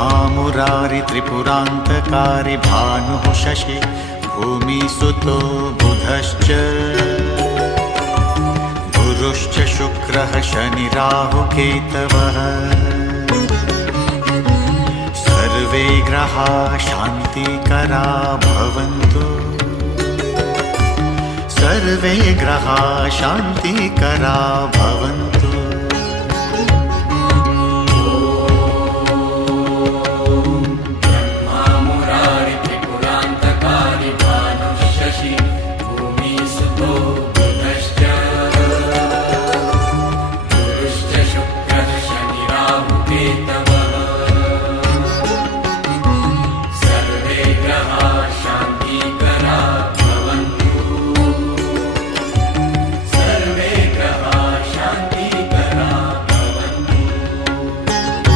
महामुरारि त्रिपुरान्तकारी भानुः शशि भूमिसुतो बुधश्च गुरुश्च शुक्रः शनिराहुकेतवः सर्वे ग्रहाः शान्तिकरा भवन्तु सर्वे ग्रहाः शान्तिकरा भवन्तु।